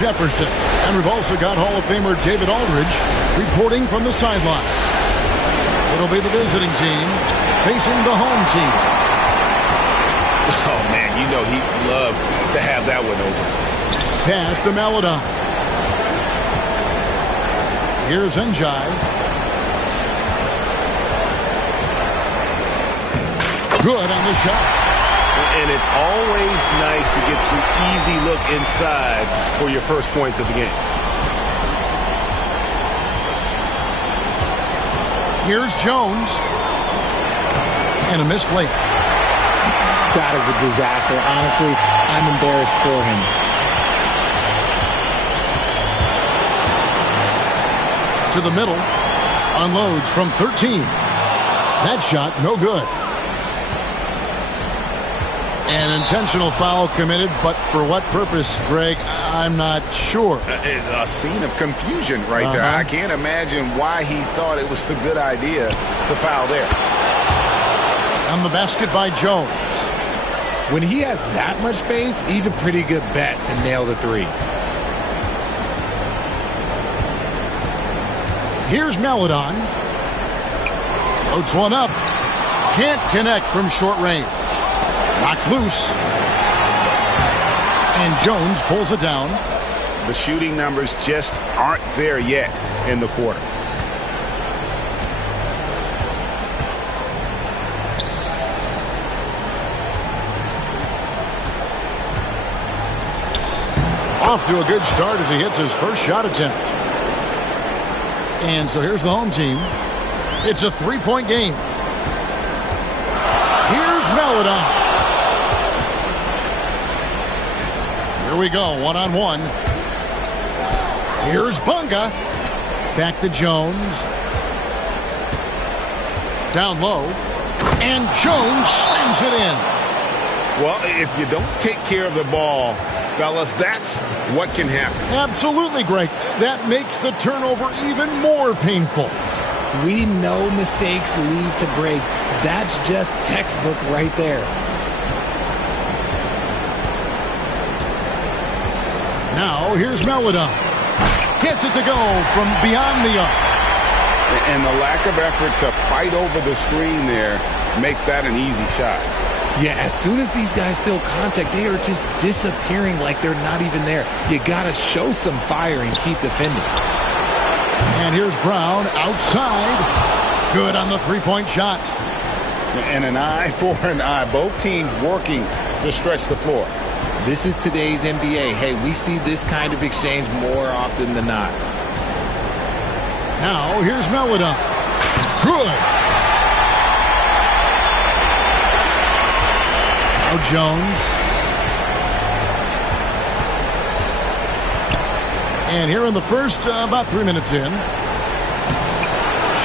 Jefferson. And we've also got Hall of Famer David Aldridge reporting from the sideline. It'll be the visiting team facing the home team. Oh, man, you know he'd love to have that one over. Pass to Maladon. Here's Njai. Good on the shot. And it's always nice to get the easy look inside for your first points of the game. Here's Jones. And a missed layup. That is a disaster. Honestly, I'm embarrassed for him. To the middle. Unloads from 13. That shot, no good. An intentional foul committed, but for what purpose, Greg? I'm not sure. A scene of confusion right there. I can't imagine why he thought it was a good idea to foul there. On the basket by Jones. When he has that much space, he's a pretty good bet to nail the three. Here's Maladon. Floats one up. Can't connect from short range. Knocked loose. And Jones pulls it down. The shooting numbers just aren't there yet in the quarter. Off to a good start as he hits his first shot attempt. And so here's the home team. It's a three-point game. Here's Maladon. Here we go, one-on-one. Here's Bunga. Back to Jones. Down low. And Jones slams it in. Well, if you don't take care of the ball, fellas, that's what can happen. Absolutely, Greg. That makes the turnover even more painful. We know mistakes lead to breaks. That's just textbook right there. Now, here's Maladon. Gets it to go from beyond the arc. And the lack of effort to fight over the screen there makes that an easy shot. Yeah, as soon as these guys feel contact, they are just disappearing like they're not even there. You got to show some fire and keep defending. And here's Brown outside. Good on the three-point shot. And an eye for an eye. Both teams working to stretch the floor. This is today's NBA. Hey, we see this kind of exchange more often than not. Now, here's Maladon. Good. Now Jones. And here in the first, about 3 minutes in.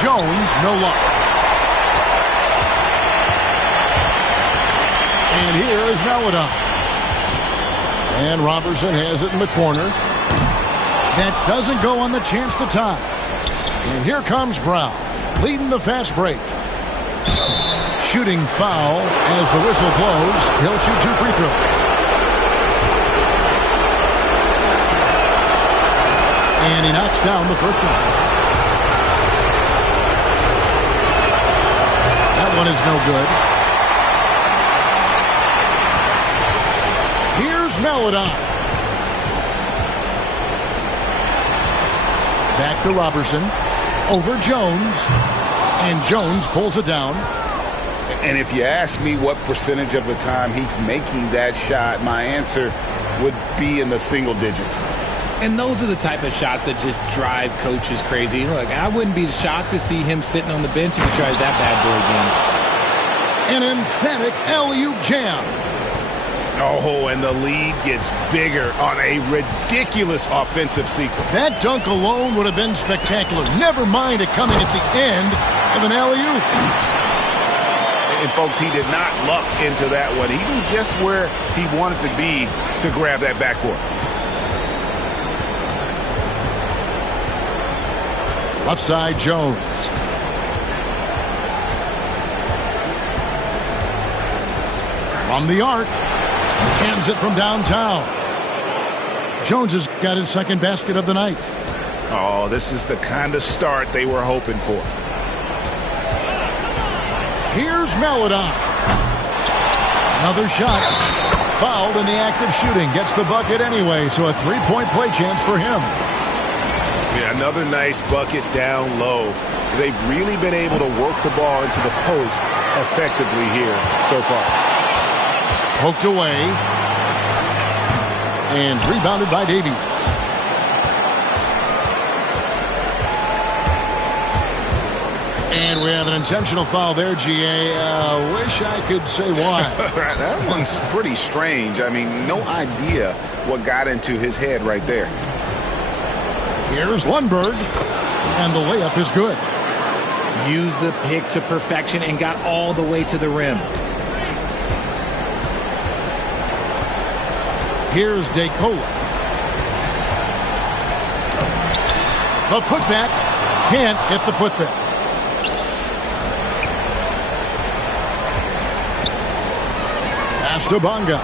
Jones, no luck. And here is Maladon. And Robertson has it in the corner. That doesn't go on the chance to tie. And here comes Brown, leading the fast break. Shooting foul as the whistle blows. He'll shoot 2 free throws. And he knocks down the first one. That one is no good. Maladon. Back to Robertson. Over Jones. And Jones pulls it down. And if you ask me what percentage of the time he's making that shot, my answer would be in the single digits. And those are the type of shots that just drive coaches crazy. Look, I wouldn't be shocked to see him sitting on the bench if he tries that bad boy An again. emphatic alley-oop jam. Oh, and the lead gets bigger on a ridiculous offensive sequence. That dunk alone would have been spectacular. Never mind it coming at the end of an alley-oop. And, folks, he did not luck into that one. He knew just where he wanted to be to grab that backboard. Left side, Jones. From the arc. Hands it from downtown. Jones has got his second basket of the night. Oh, this is the kind of start they were hoping for. Here's Melodon. Another shot. Fouled in the act of shooting. Gets the bucket anyway, so a three-point play chance for him. Yeah, another nice bucket down low. They've really been able to work the ball into the post effectively here so far. Poked away. And rebounded by Davies. And we have an intentional foul there, GA. Wish I could say why. That one's pretty strange. I mean, no idea what got into his head right there. Here's Lundberg. And the layup is good. Used the pick to perfection and got all the way to the rim. Here's DeCola. The putback. Can't get the putback. Pass to Bonga.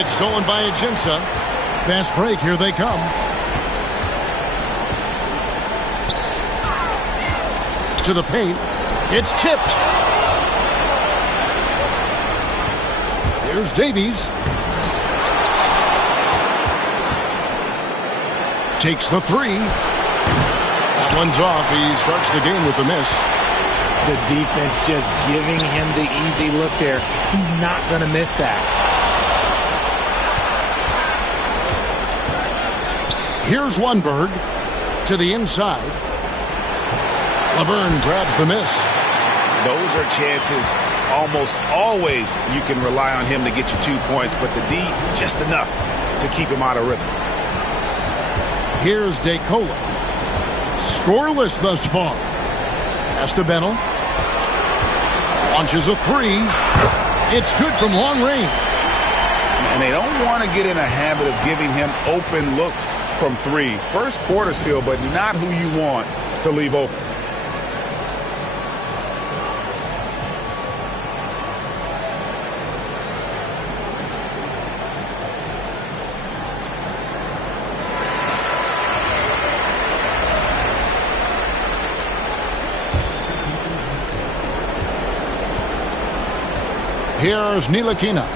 It's stolen by Atienza. Fast break. Here they come. To the paint. It's tipped. Here's Davies. Takes the three. That one's off. He starts the game with a miss. The defense just giving him the easy look there. He's not going to miss that. Here's Lundberg to the inside. Laverne grabs the miss. Those are chances almost always you can rely on him to get you 2 points, but the D, just enough to keep him out of rhythm. Here's DeCola. Scoreless thus far. Estebanel. Launches a three. It's good from long range. And they don't want to get in a habit of giving him open looks from three. First quarter still, but not who you want to leave open. Here's Ntilikina.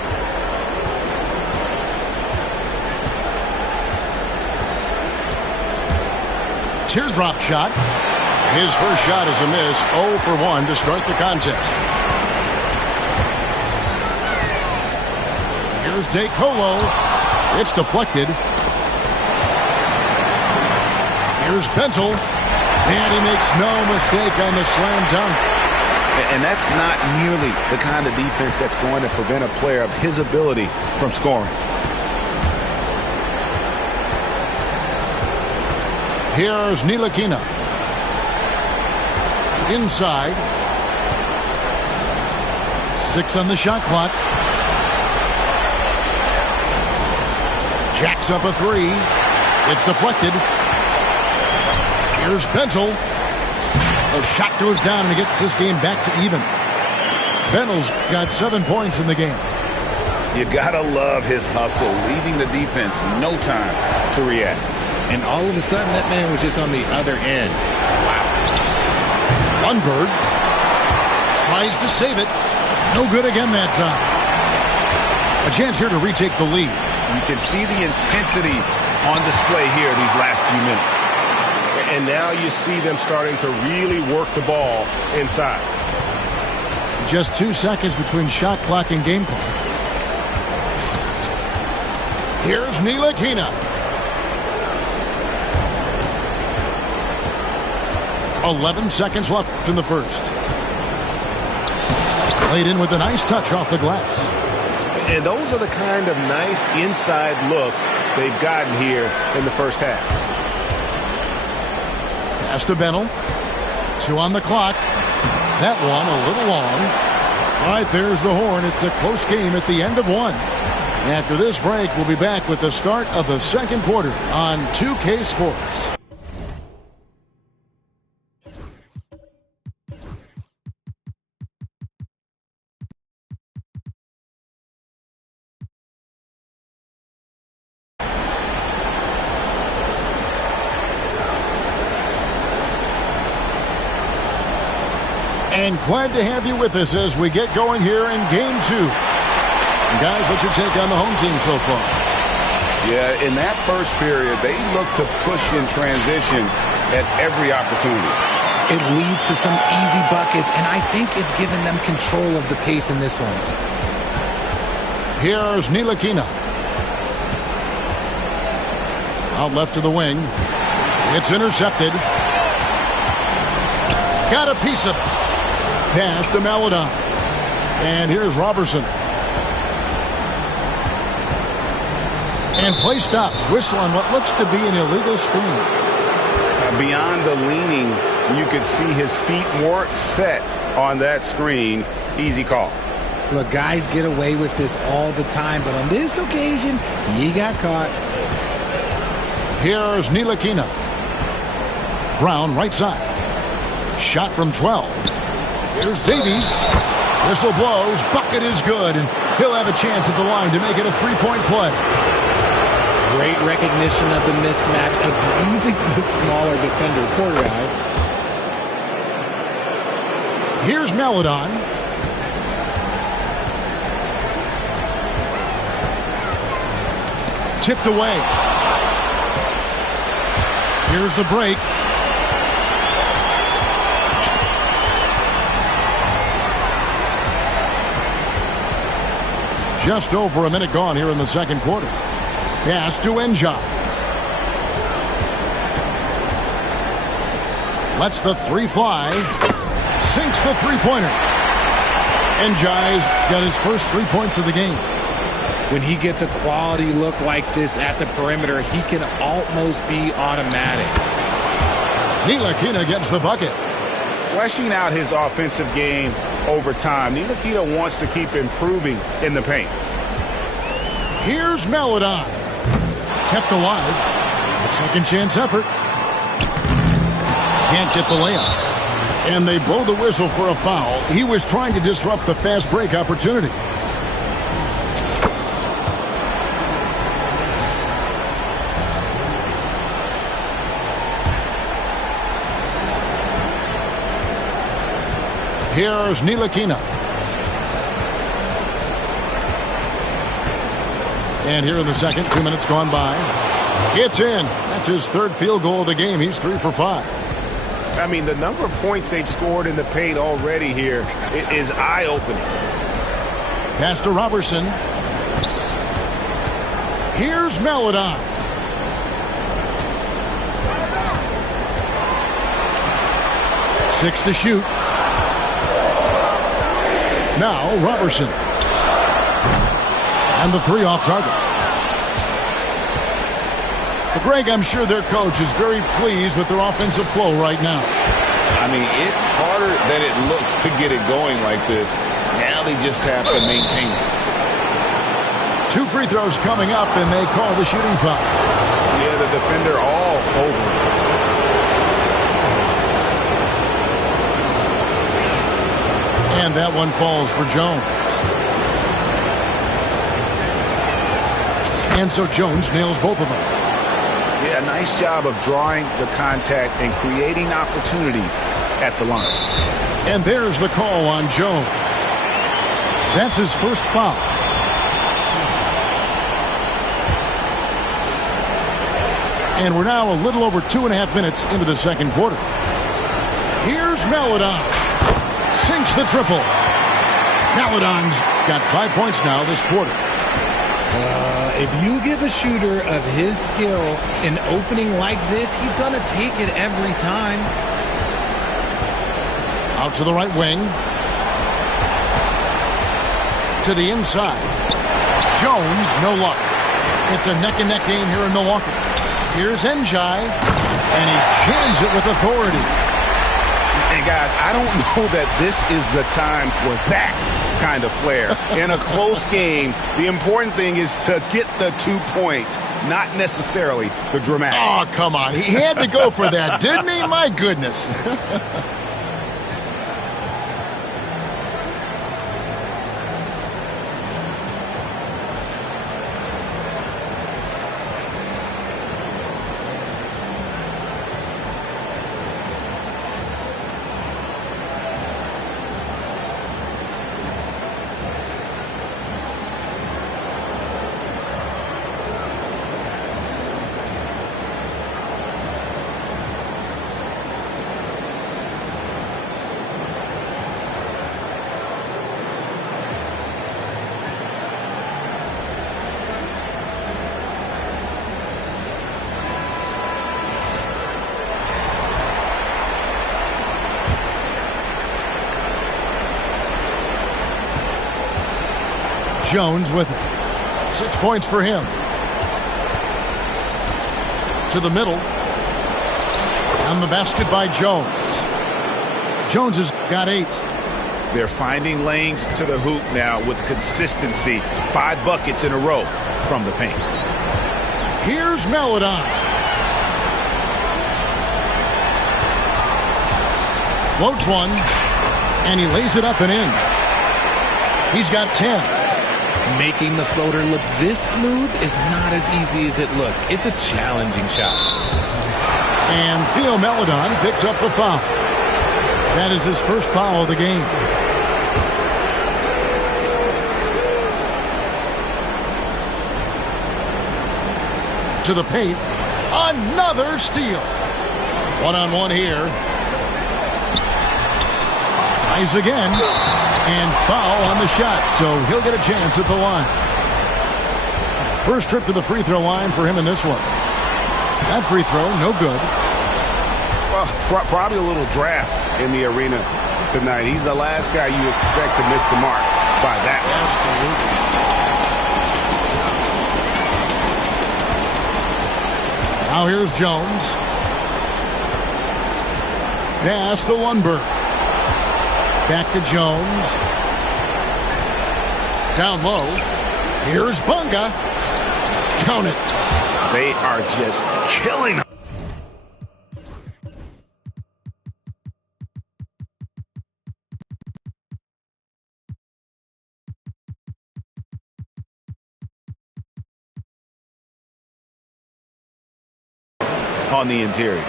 Teardrop shot. His first shot is a miss. 0 for 1 to start the contest. Here's DeColo. It's deflected. Here's Bentel. And he makes no mistake on the slam dunk. And that's not nearly the kind of defense that's going to prevent a player of his ability from scoring. Here's Ntilikina. Inside. 6 on the shot clock. Jacks up a three. It's deflected. Here's Bentel. The shot goes down and he gets this game back to even. Bentel's got 7 points in the game. You gotta love his hustle, leaving the defense no time to react. And all of a sudden, that man was just on the other end. Wow. Lundberg tries to save it. No good again that time. A chance here to retake the lead. You can see the intensity on display here these last few minutes. And now you see them starting to really work the ball inside. Just 2 seconds between shot clock and game clock. Here's Ntilikina. 11 seconds left in the first. Played in with a nice touch off the glass. And those are the kind of nice inside looks they've gotten here in the first half. Pass to Bentel. 2 on the clock. That one a little long. All right, there's the horn. It's a close game at the end of 1. After this break, we'll be back with the start of the second quarter on 2K Sports. And glad to have you with us as we get going here in Game 2. And guys, what's your take on the home team so far? Yeah, in that first period, they look to push in transition at every opportunity. It leads to some easy buckets, and I think it's given them control of the pace in this one. Here's Ntilikina. Out left to the wing. It's intercepted. Got a piece of it. Pass to Maladon. And here's Robertson. And play stops. Whistle on what looks to be an illegal screen. Beyond the leaning, you could see his feet more set on that screen. Easy call. Look, guys get away with this all the time, but on this occasion, he got caught. Here's Ntilikina. Brown, right side. Shot from 12. Here's Davies. Whistle blows. Bucket is good, and he'll have a chance at the line to make it a three-point play. Great recognition of the mismatch, abusing the smaller defender. Poor guy. Here's Maladon. Tipped away. Here's the break. Just over a minute gone here in the second quarter. Pass to Njai. Lets the three fly. Sinks the three-pointer. Njai's got his first 3 points of the game. When he gets a quality look like this at the perimeter, he can almost be automatic. Ntilikina gets the bucket. Fleshing out his offensive game over time. Ntilikina wants to keep improving in the paint. Here's Maladon. Kept alive. A second chance effort. Can't get the layup. And they blow the whistle for a foul. He was trying to disrupt the fast break opportunity. Here's Ntilikina. And here in the second, 2 minutes gone by. It's in. That's his third field goal of the game. He's 3 for 5. I mean, the number of points they've scored in the paint already here is eye-opening. Pass to Robertson. Here's Maladon. Six to shoot. Now Robertson. And the three off target. Well, Greg, I'm sure their coach is very pleased with their offensive flow right now. I mean, it's harder than it looks to get it going like this. Now they just have to maintain it. 2 free throws coming up, and they call the shooting foul. Yeah, the defender all over it. And that one falls for Jones. And so Jones nails both of them. Yeah, nice job of drawing the contact and creating opportunities at the line. And there's the call on Jones. That's his first foul. And we're now a little over 2.5 minutes into the second quarter. Here's Maladon. Sinks the triple. Maladon's got 5 points now this quarter. If you give a shooter of his skill an opening like this, he's going to take it every time. Out to the right wing. To the inside. Jones, no luck. It's a neck-and-neck game here in Milwaukee. Here's Njai, and he jams it with authority. And guys, I don't know that this is the time for that kind of flair. In a close game, the important thing is to get the 2 points, not necessarily the dramatics. Oh, come on. He had to go for that, didn't he? My goodness. Jones with it. 6 points for him. To the middle. On the basket by Jones. Jones has got 8. They're finding lanes to the hoop now with consistency. 5 buckets in a row from the paint. Here's Melodon. Floats one, and he lays it up and in. He's got 10. Making the floater look this smooth is not as easy as it looked. It's a challenging shot. And Theo Melodon picks up the foul. That is his first foul of the game. To the paint. Another steal. One-on-one here. Tries again. And foul on the shot, so he'll get a chance at the line. First trip to the free throw line for him in this one. That free throw, no good. Well, probably a little draft in the arena tonight. He's the last guy you expect to miss the mark by that much. Absolutely. Now here's Jones. Pass to Lundberg. Back to Jones. Down low. Here's Bunga. Count it. They are just killing him. On the interior.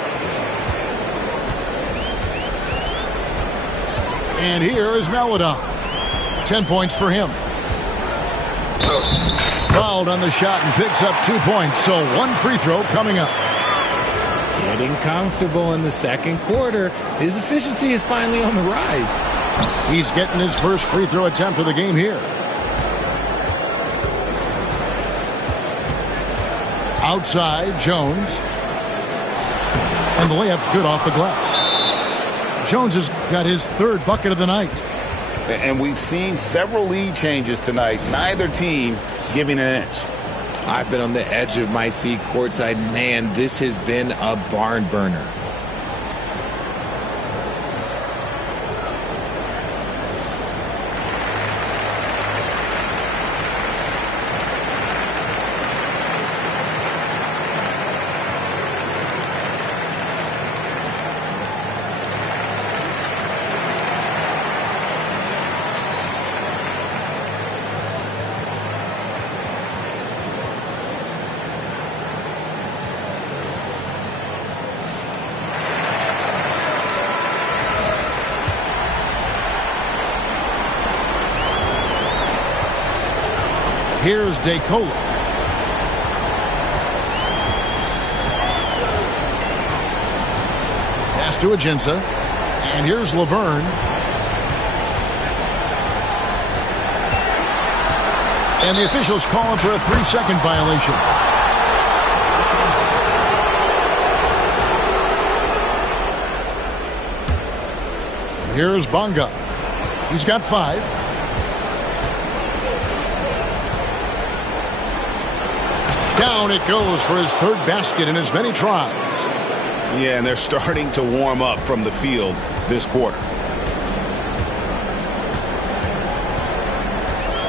And here is Melodon. 10 points for him. Fouled on the shot and picks up 2 points. So 1 free throw coming up. Getting comfortable in the second quarter. His efficiency is finally on the rise. He's getting his first free throw attempt of the game here. Outside, Jones. And the layup's good off the glass. Jones has got his 3rd bucket of the night. And we've seen several lead changes tonight. Neither team giving an inch. I've been on the edge of my seat courtside. Man, this has been a barn burner. Here's DeCola. Pass to Atienza. And here's Laverne. And the officials call him for a 3-second violation. Here's Bunga. He's got 5. Down it goes for his 3rd basket in as many tries. Yeah, and they're starting to warm up from the field this quarter.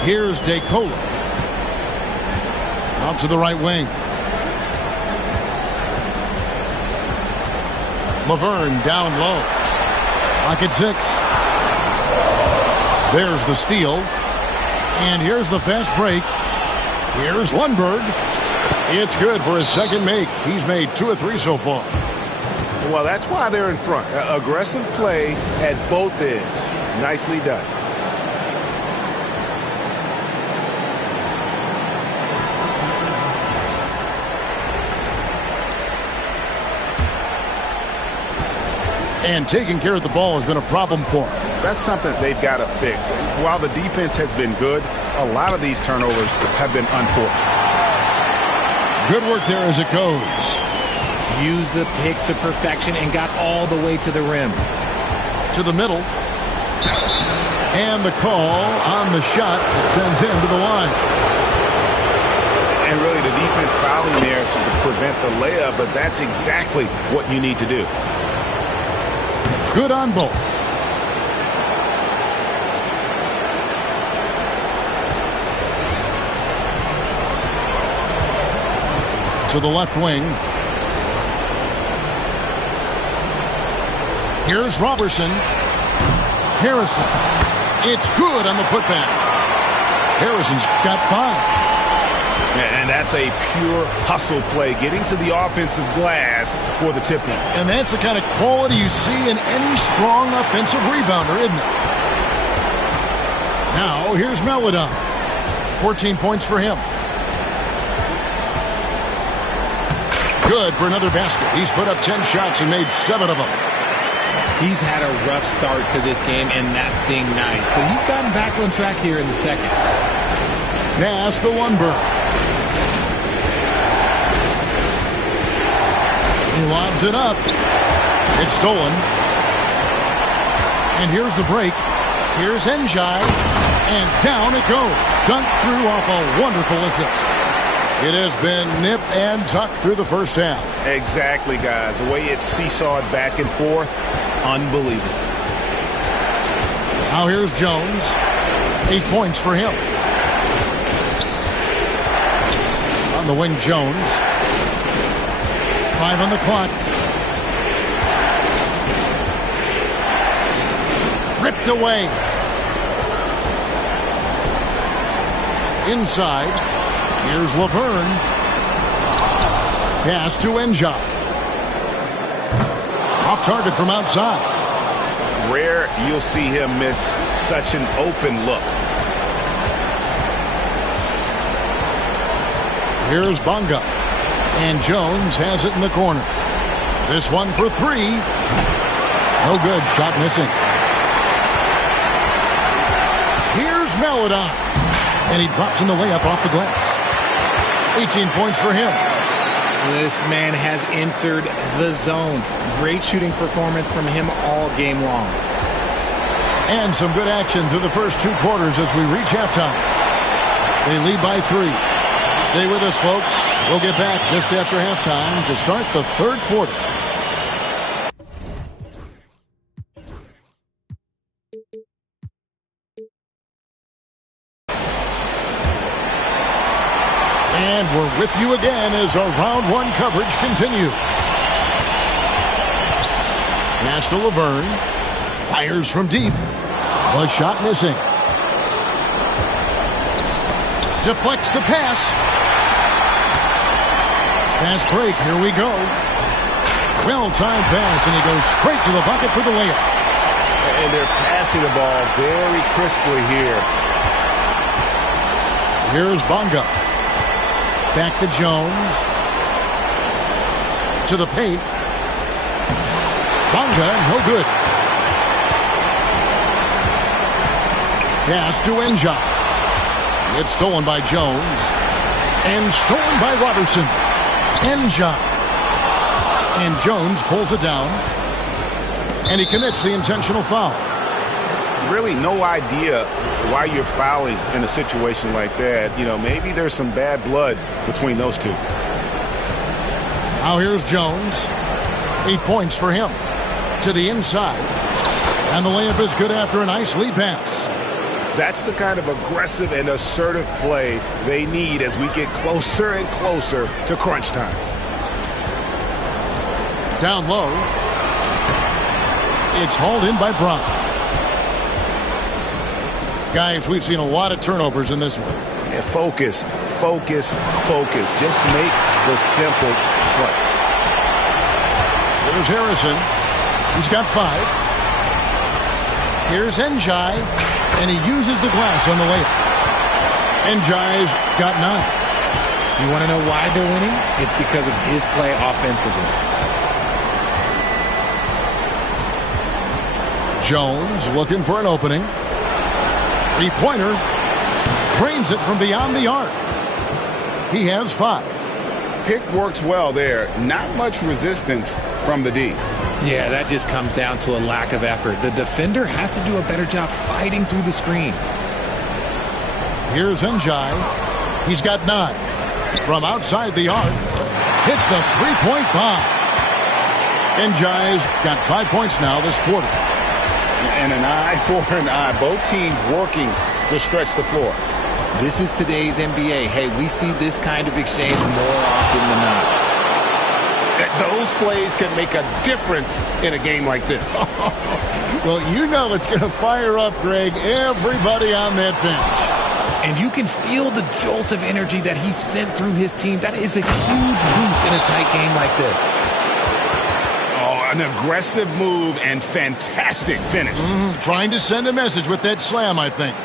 Here's DeCola. Out to the right wing. Laverne down low. Pocket 6. There's the steal. And here's the fast break. Here's Lundberg. It's good for his 2nd make. He's made 2 of 3 so far. Well, that's why they're in front. Aggressive play at both ends. Nicely done. And taking care of the ball has been a problem for him. That's something they've got to fix. While the defense has been good, a lot of these turnovers have been unforced. Good work there as it goes. Used the pick to perfection and got all the way to the rim. To the middle. And the call on the shot that sends him to the line. And really the defense fouling there to prevent the layup, but that's exactly what you need to do. Good on both. To the left wing. Here's Robertson. Harrison. It's good on the putback. Harrison's got 5. And that's a pure hustle play, getting to the offensive glass for the tip-in. And that's the kind of quality you see in any strong offensive rebounder, isn't it? Now, here's Melodon. 14 points for him. Good for another basket. He's put up 10 shots and made 7 of them. He's had a rough start to this game, and that's being nice. But he's gotten back on track here in the second. Pass to Lundberg. He lobs it up. It's stolen. And here's the break. Here's Njai. And down it goes. Dunked through off a wonderful assist. It has been nip and tuck through the first half. Exactly, guys. The way it's seesawed back and forth, unbelievable. Now here's Jones. 8 points for him. On the wing, Jones. 5 on the clock. Ripped away. Inside. Here's Laverne. Pass to Njai. Off target from outside. Rare you'll see him miss such an open look. Here's Bonga. And Jones has it in the corner. This one for 3. No good. Shot missing. Here's Melodon. And he drops in the layup off the glass. 18 points for him. This man has entered the zone. Great shooting performance from him all game long. And some good action through the first 2 quarters as we reach halftime. They lead by 3. Stay with us, folks. We'll get back just after halftime to start the third quarter. And we're with you again as our round 1 coverage continues. Pass to Laverne. Fires from deep. The shot missing. Deflects the pass. Pass break. Here we go. Well-timed pass, and he goes straight to the bucket for the layup. And they're passing the ball very crisply here. Here's Bonga. Back to Jones. To the paint. Bonga, no good. Pass to Njai. It's stolen by Jones. And stolen by Robertson. Njai. And Jones pulls it down. And he commits the intentional foul. Really no idea why you're fouling in a situation like that. You know, maybe there's some bad blood between those two. Now here's Jones. 8 points for him. To the inside. And the layup is good after a nice lead pass. That's the kind of aggressive and assertive play they need as we get closer and closer to crunch time. Down low. It's hauled in by Brown. Guys, we've seen a lot of turnovers in this one. Yeah, focus, focus, focus. Just make the simple play. There's Harrison. He's got 5. Here's Njai. And he uses the glass on the layup. Njai's got 9. You want to know why they're winning? It's because of his play offensively. Jones looking for an opening. 3-pointer. Drains it from beyond the arc. He has 5. pick works well there. Not much resistance from the D. Yeah, that just comes down to a lack of effort. The defender has to do a better job fighting through the screen. Here's Njai. He's got 9. From outside the arc, hits the three-point bomb. Njai's got 5 points now this quarter. And an eye for an eye. Both teams working to stretch the floor. This is today's NBA. Hey, we see this kind of exchange more often than not. Those plays can make a difference in a game like this. Well, you know it's going to fire up, Greg, everybody on that bench. And you can feel the jolt of energy that he sent through his team. That is a huge boost in a tight game like this. Oh, an aggressive move and fantastic finish. Trying to send a message with that slam, I think.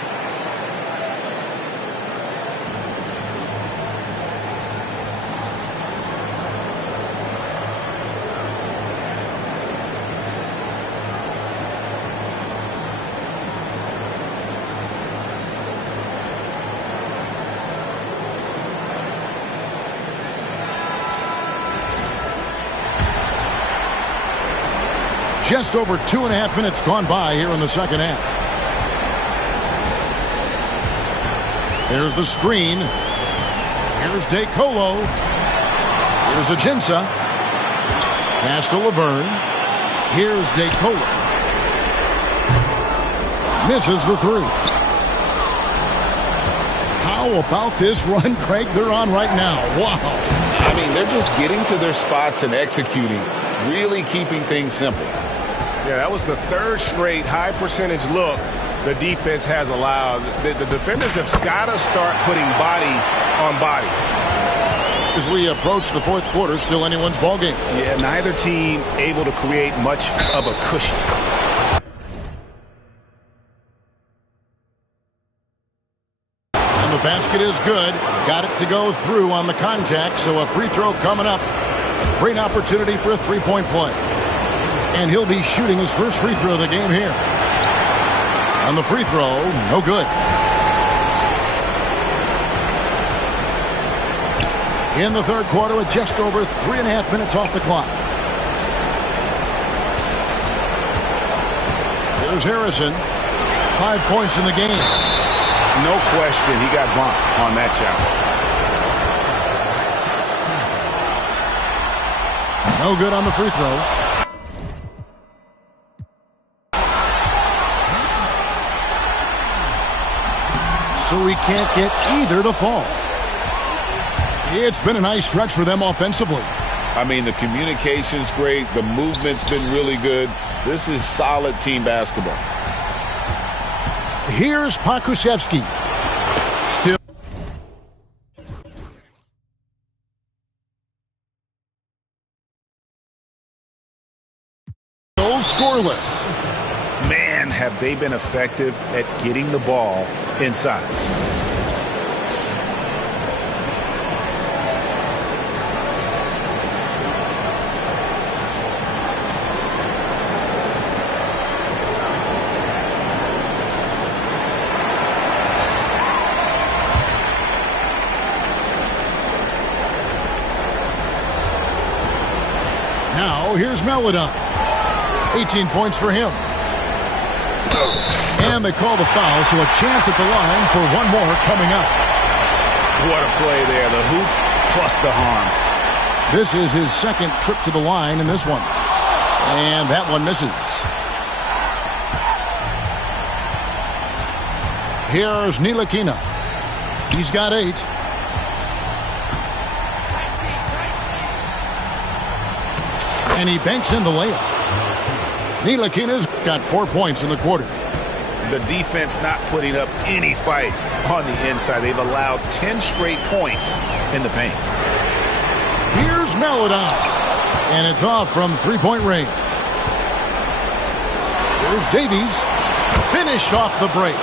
Just over 2.5 minutes gone by here in the second half. There's the screen. Here's DeColo. Here's Atienza. Pass to Laverne. Here's DeColo. Misses the 3. How about this run, Craig, they're on right now? Wow. I mean, they're just getting to their spots and executing, really keeping things simple. Yeah, that was the 3rd straight high percentage look the defense has allowed. The defenders have got to start putting bodies on bodies. As we approach the 4th quarter, still anyone's ball game. Yeah, neither team able to create much of a cushion. And the basket is good. Got it to go through on the contact, so a free throw coming up. A great opportunity for a three-point play. And he'll be shooting his first free throw of the game here. On the free throw, no good. In the 3rd quarter with just over 3.5 minutes off the clock. Here's Harrison. 5 points in the game. No question, he got bumped on that shot. No good on the free throw. So we can't get either to fall. It's been a nice stretch for them offensively. I mean, the communication's great. The movement's been really good. This is solid team basketball. Here's Pakusevski. Still scoreless. Man, have they been effective at getting the ball inside. Now here's Melodon. 18 points for him. And they call the foul, so a chance at the line for one more coming up. What a play there. The hoop plus the harm. This is his 2nd trip to the line in this one. And that one misses. Here's Ntilikina. He's got 8. And he banks in the layup. Ntilikina's got 4 points in the quarter. The defense not putting up any fight on the inside. They've allowed 10 straight points in the paint. Here's Melodon. And it's off from three-point range. Here's Davies. Finished off the break.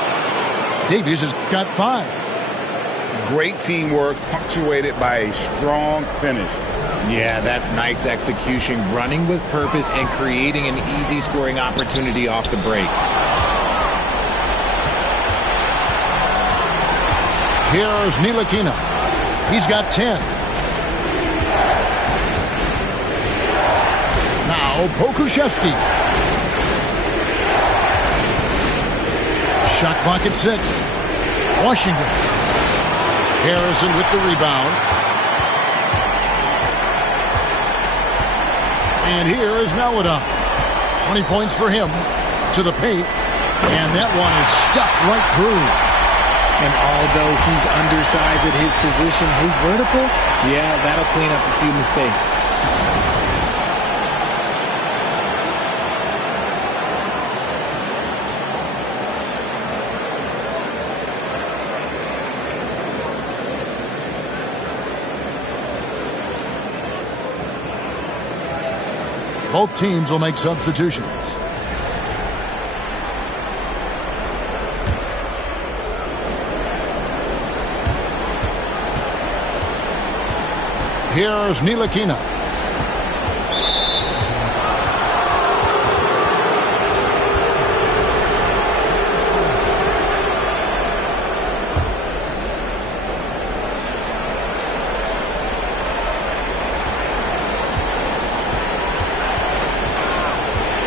Davies has got 5. Great teamwork punctuated by a strong finish. Yeah, that's nice execution, running with purpose and creating an easy scoring opportunity off the break. Here's Ntilikina. He's got 10. Pokuševski. Shot clock at 6. Washington. Harrison with the rebound. And here is Melwood. 20 points for him. To the paint. And that one is stuffed right through. And although he's undersized at his position, his vertical, yeah, that'll clean up a few mistakes. Both teams will make substitutions. Here's Ntilikina.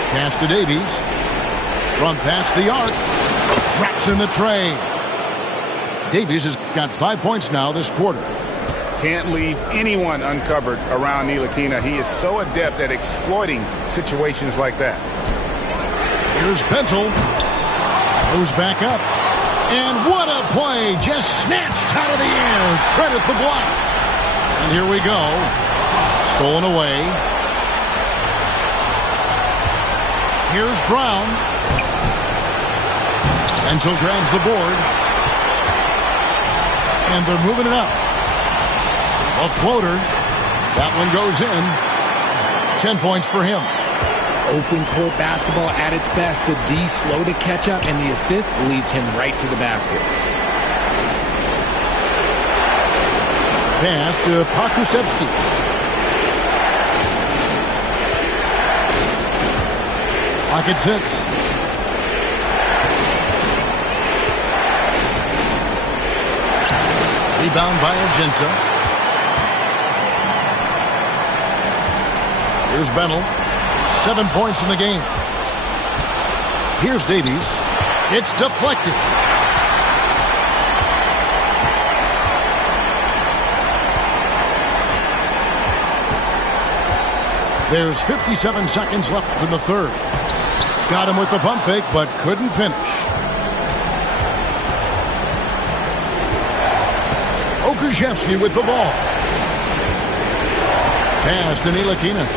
Pass to Davies. Front pass the arc. Drops in the tray. Davies has got 5 points now this quarter. Can't leave anyone uncovered around Ntilikina. He is so adept at exploiting situations like that. Here's Bentel. Goes back up. And what a play. Just snatched out of the air. Credit the block. And here we go. Stolen away. Here's Brown. Bentel grabs the board. And they're moving it up. A floater. That one goes in. 10 points for him. Open court basketball at its best. The D slow to catch up, and the assist leads him right to the basket. Pass to Pokusevski. Pocket 6. Rebound by Atienza. Here's Bentel. 7 points in the game. Here's Davies. It's deflected. There's 57 seconds left in the third. Got him with the pump fake, but couldn't finish. Pokuševski with the ball. Pass to Ntilikina.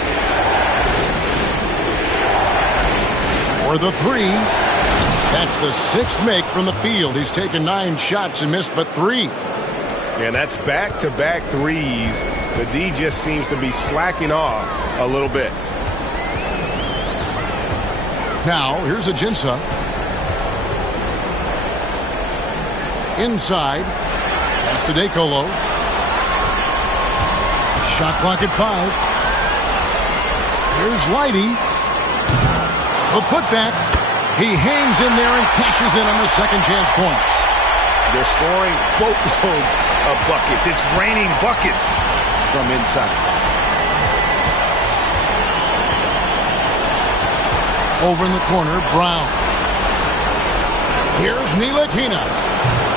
For the 3. That's the 6th make from the field. He's taken 9 shots and missed but 3. And that's back-to-back threes. The D just seems to be slacking off a little bit. Now, here's Atienza. Inside. Pass to Dekolo. Shot clock at 5. Here's Lighty. The putback. He hangs in there and cashes in on the second chance points. They're scoring boatloads of buckets. It's raining buckets from inside. Over in the corner, Brown. Here's Ntilikina.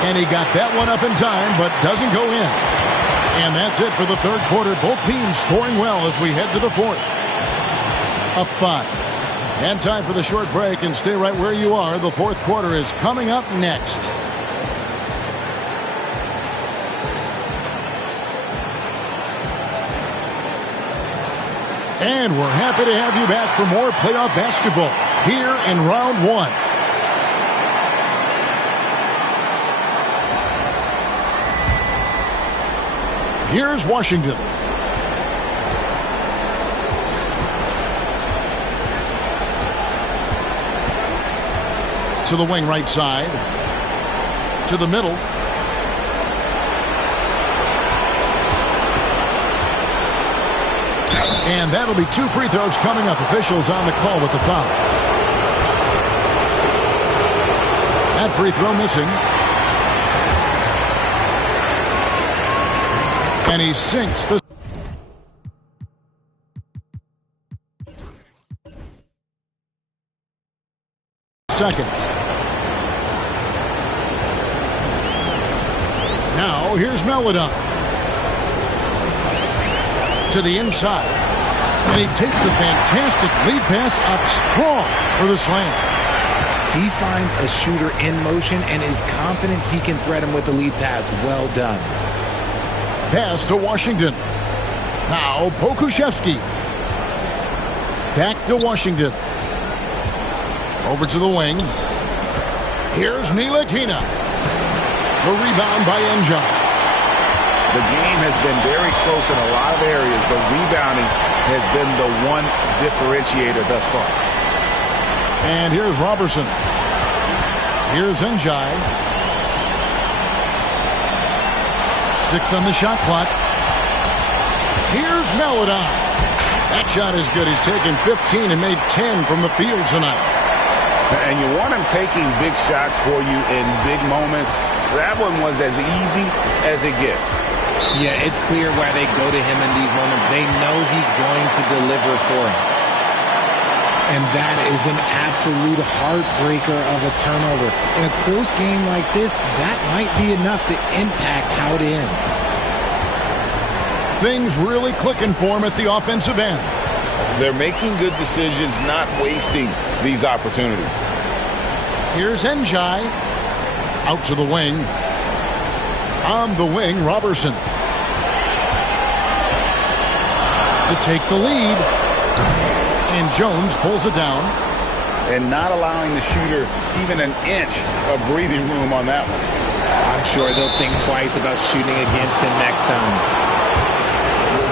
And he got that one up in time, but doesn't go in. And that's it for the third quarter. Both teams scoring well as we head to the fourth. Up 5. And time for the short break, and stay right where you are. The fourth quarter is coming up next. And we're happy to have you back for more playoff basketball here in round 1. Here's Washington. To the wing right side. To the middle. And that'll be 2 free throws coming up. Officials on the call with the foul. That free throw missing. And he sinks the second. Now here's Melodon. To the inside. And he takes the fantastic lead pass up strong for the slam. He finds a shooter in motion and is confident he can threat him with the lead pass. Well done. Pass to Washington. Now Pokuševski. Back to Washington. Over to the wing. Here's Ntilikina. The rebound by Enjai. The game has been very close in a lot of areas, but rebounding has been the one differentiator thus far. And here's Robertson. Here's Enjai. 6 on the shot clock. Here's Melodon. That shot is good. He's taken 15 and made 10 from the field tonight. And you want him taking big shots for you in big moments. That one was as easy as it gets. Yeah, it's clear why they go to him in these moments. They know he's going to deliver for him. And that is an absolute heartbreaker of a turnover. In a close game like this, that might be enough to impact how it ends. Things really clicking for him at the offensive end. They're making good decisions, not wasting these opportunities. Here's Enjai. Out to the wing. On the wing, Robertson. To take the lead. And Jones pulls it down. And not allowing the shooter even an inch of breathing room on that one. I'm sure they'll think twice about shooting against him next time.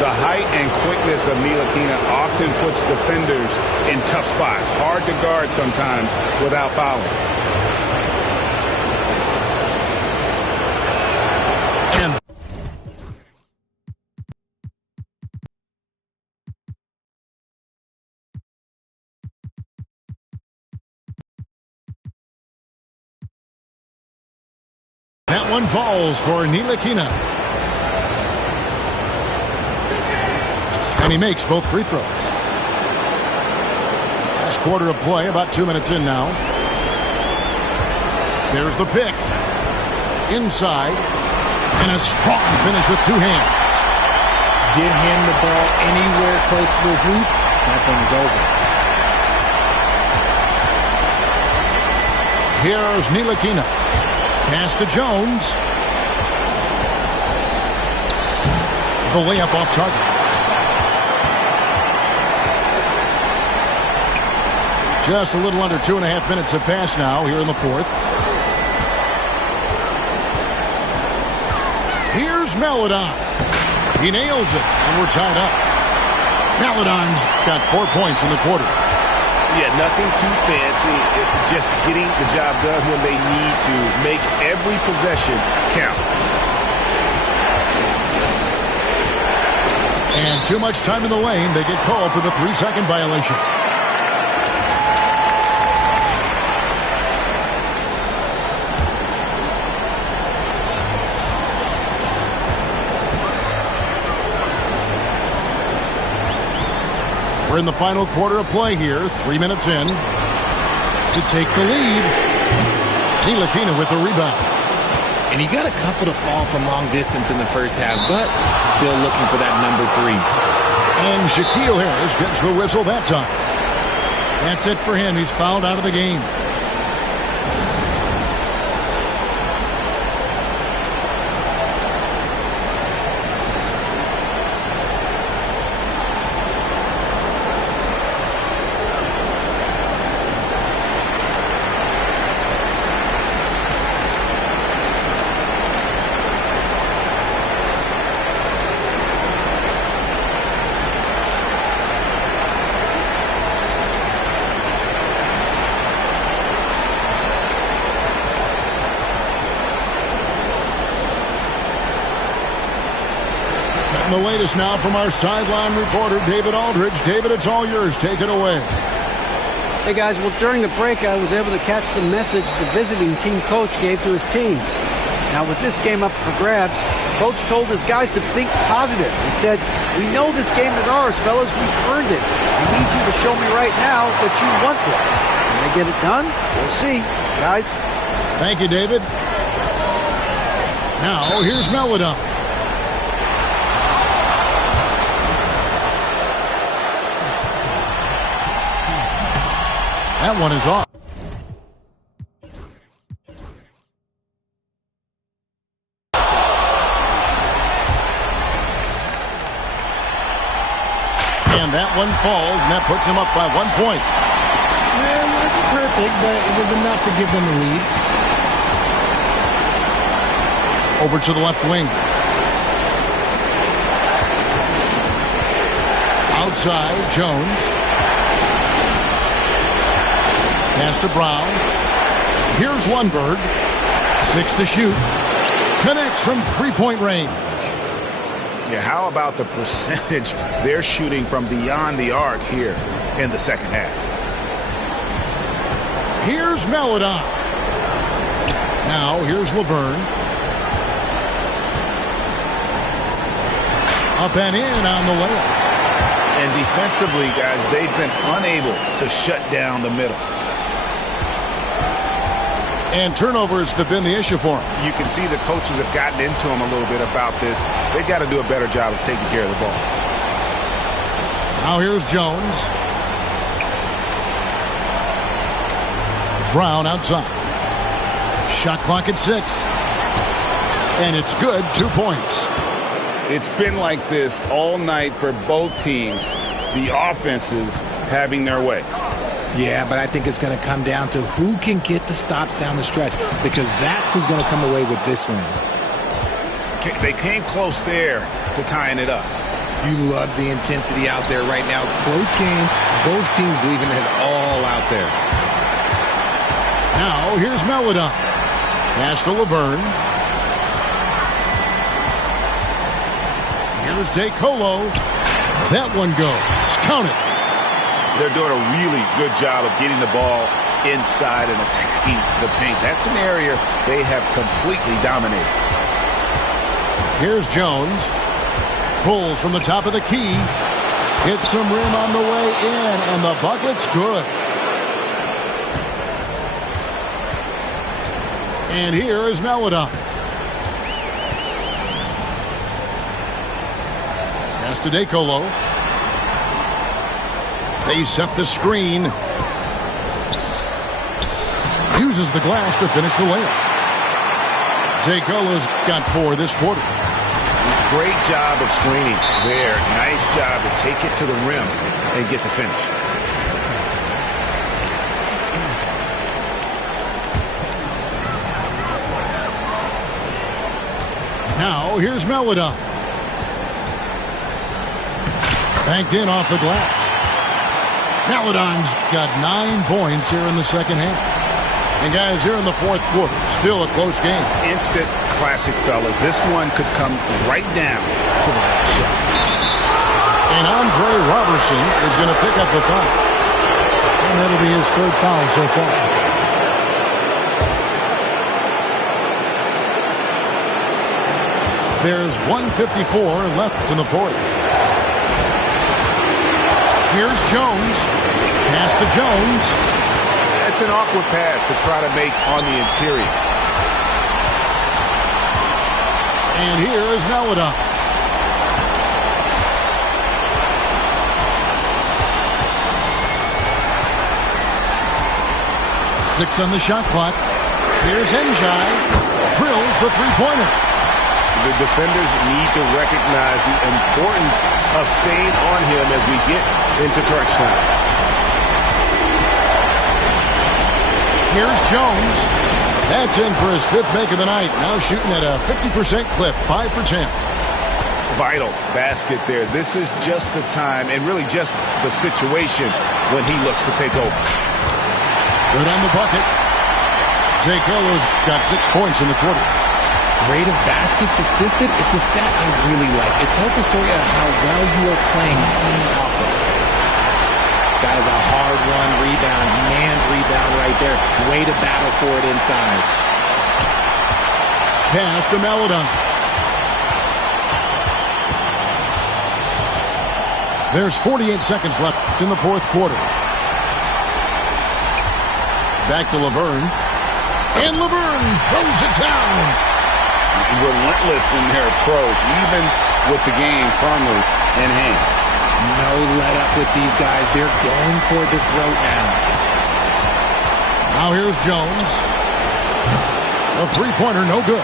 The height and quickness of Ntilikina often puts defenders in tough spots. Hard to guard sometimes without fouling. And that one falls for Ntilikina. And he makes both free throws. Last quarter of play, about 2 minutes in now. There's the pick. Inside. And a strong finish with 2 hands. Get him the ball anywhere close to the hoop, that thing is over. Here's Ntilikina. Pass to Jones. The layup off target. Just a little under 2.5 minutes have passed now here in the fourth. Here's Melodon. He nails it, and we're tied up. Melodon's got 4 points in the quarter. Yeah, nothing too fancy. Just getting the job done when they need to. Make every possession count. And too much time in the lane. They get called for the 3-second violation. We're in the final quarter of play here, 3 minutes in. To take the lead, Ntilikina with the rebound. And he got a couple to fall from long distance in the first half, but still looking for that number 3. And Shaquille Harris gets the whistle that time. That's it for him. He's fouled out of the game. The latest now from our sideline reporter, David Aldridge. David, it's all yours. Take it away. Hey, guys. Well, during the break, I was able to catch the message the visiting team coach gave to his team. Now, with this game up for grabs, coach told his guys to think positive. He said, "We know this game is ours, fellas. We've earned it. I need you to show me right now that you want this." Can they get it done? We'll see, guys. Thank you, David. Now, here's Melodon. That one is off. And that one falls, and that puts him up by 1 point. It wasn't perfect, but it was enough to give them the lead. Over to the left wing. Outside, Jones. Pass to Brown. Here's Lundberg. 6 to shoot. Connects from three-point range. Yeah, how about the percentage they're shooting from beyond the arc here in the second half? Here's Melodon. Now, here's Laverne. Up and in on the layup. And defensively, guys, they've been unable to shut down the middle. And turnovers have been the issue for him. You can see the coaches have gotten into him a little bit about this. They've got to do a better job of taking care of the ball. Now here's Jones. Brown outside. Shot clock at 6. And it's good, 2 points. It's been like this all night for both teams. The offenses having their way. Yeah, but I think it's going to come down to who can get the stops down the stretch, because that's who's going to come away with this win. They came close there to tying it up. You love the intensity out there right now. Close game, both teams leaving it all out there. Now here's Melodon. Pass to Laverne. Here's DeColo. That one goes. Count it. They're doing a really good job of getting the ball inside and attacking the paint. That's an area they have completely dominated. Here's Jones. Pulls from the top of the key. Hits some rim on the way in, and the bucket's good. And here is Melodon. Pass to DeColo. They set the screen. Uses the glass to finish the layup. DeColo's got 4 this quarter. Great job of screening there. Nice job to take it to the rim and get the finish. Now here's Melodon. Banked in off the glass. Melodon's got 9 points here in the second half. And guys, here in the fourth quarter, still a close game. Instant classic, fellas. This one could come right down to the last shot. And Andre Robertson is going to pick up the foul. And that'll be his 3rd foul so far. There's 1:54 left in the fourth. Here's Jones. Pass to Jones. It's an awkward pass to try to make on the interior. And here is Melodon. Six on the shot clock. Here's Njai. Drills the three-pointer. The defenders need to recognize the importance of staying on him as we get into crunch time. Here's Jones. That's in for his 5th make of the night. Now shooting at a 50% clip, 5 for 10. Vital basket there. This is just the time and really just the situation when he looks to take over. Good on the bucket. DeColo's got 6 points in the quarter. Rate of baskets assisted, it's a stat I really like. It tells a story of how well you are playing team offense. That is a hard-run rebound, man's rebound right there. Way to battle for it inside. Pass to Melodon. There's 48 seconds left in the fourth quarter. Back to Laverne. And Laverne throws it down. Relentless in their approach, even with the game firmly in hand. No let up with these guys. They're going for the throat now. Now here's Jones. A three-pointer, no good.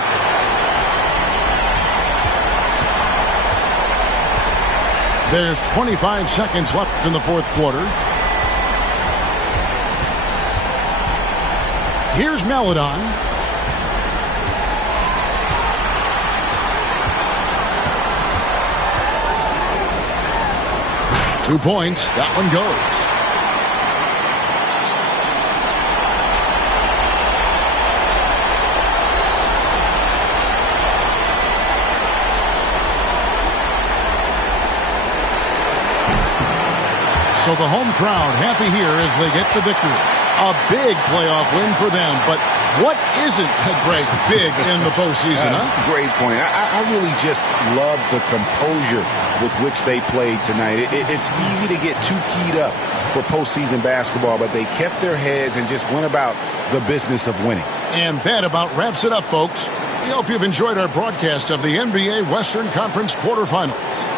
There's 25 seconds left in the fourth quarter. Here's Melodon. Two points. That one goes. So the home crowd happy here as they get the victory. A big playoff win for them, but what isn't, Greg, big in the postseason, huh? Great point. I really just love the composure with which they played tonight. It's easy to get too keyed up for postseason basketball, but they kept their heads and just went about the business of winning. And that about wraps it up, folks. We hope you've enjoyed our broadcast of the NBA Western Conference quarterfinals.